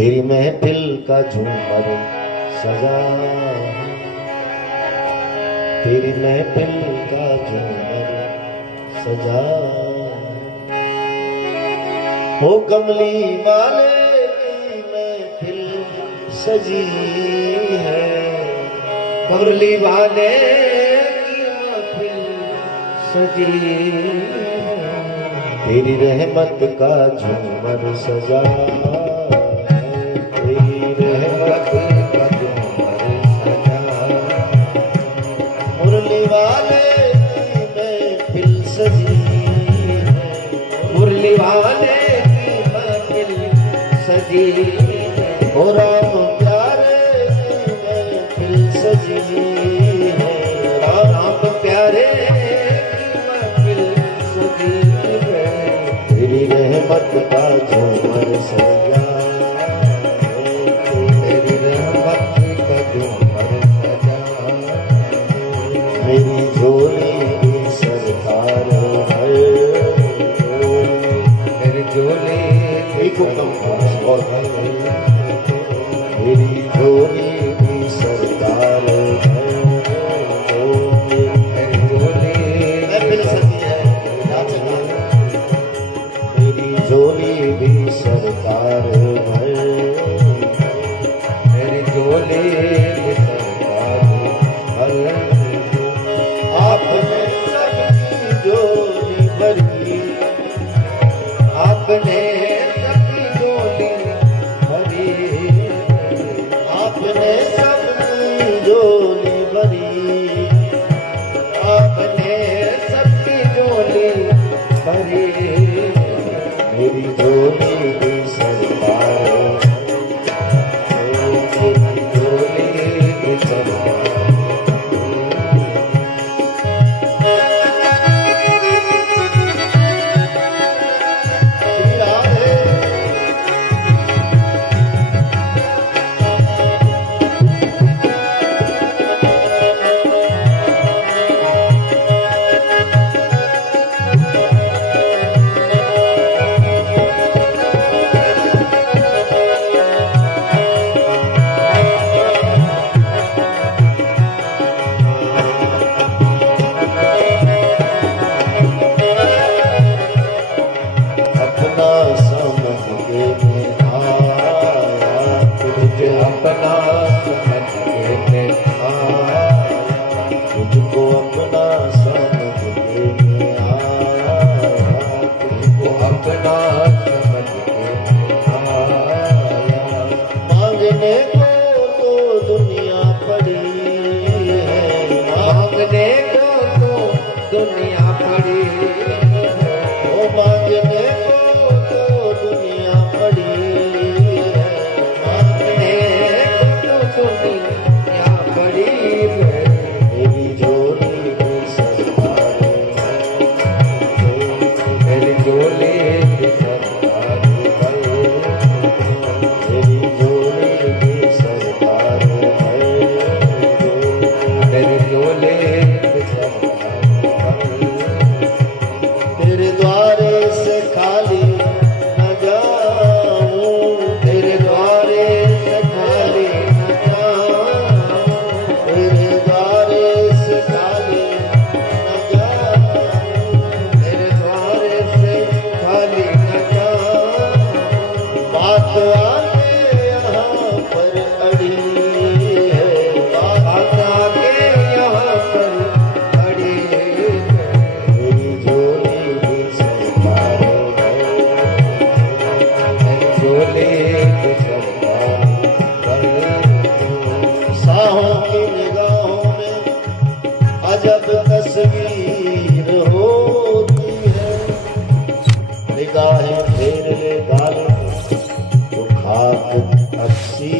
तेरी महफिल का झूमर सजा, तेरी महफिल का झूमर सजा। हो कमली वाले की महफिल सजी है, कमली वाले की महफिल सजी है। तेरी रहमत का झूमर सजा, मुरली वाले की महफिल सजी हो, राम प्यारे की महफिल सजी है, राम प्यारे की महफिल सजी है। तेरी रहमत का झूमर सजा, तेरी रहमत का झूमर सजा। मेरी झोली की सरकार है, झोले को कम और मेरी झोली की सरकार है, झोले महफिल सजी है। मेरी झोली भी सरकार है, मेरी झोली भी सरकार है। आपने सबकी झोली भरी, आपने सबकी झोली भरी, आपने सबकी झोली भरी, आपने सबकी झोली भरी। मेरी झोली भी सरकार, मेरी झोली भी सरकार। तुझको अपना समझ के मैं आया, तुझको अपना समझ के आया। मांगने को तो दुनिया पड़ी है, मांगने को तो दुनिया पड़ी है, ओ मांगने को तो दुनिया पड़ी है, मांगने को तो दुनिया पड़ी है। तेरे द्वारे से खाली न जाऊं, तेरे द्वारे से खाली न जाऊं, तेरे द्वारे से खाली न जाऊं, तेरे द्वारे से खाली न जाऊं। बात आके यहाँ पर अड़ी है, बात आके यहाँ पर अड़ी है। मेरी झोली भी सरकार है, झोली भी सरकार है। साहों की निगाहों में अजब तस्वीर होती है, निगाहें फेर ले गालों तो खाक अक्सी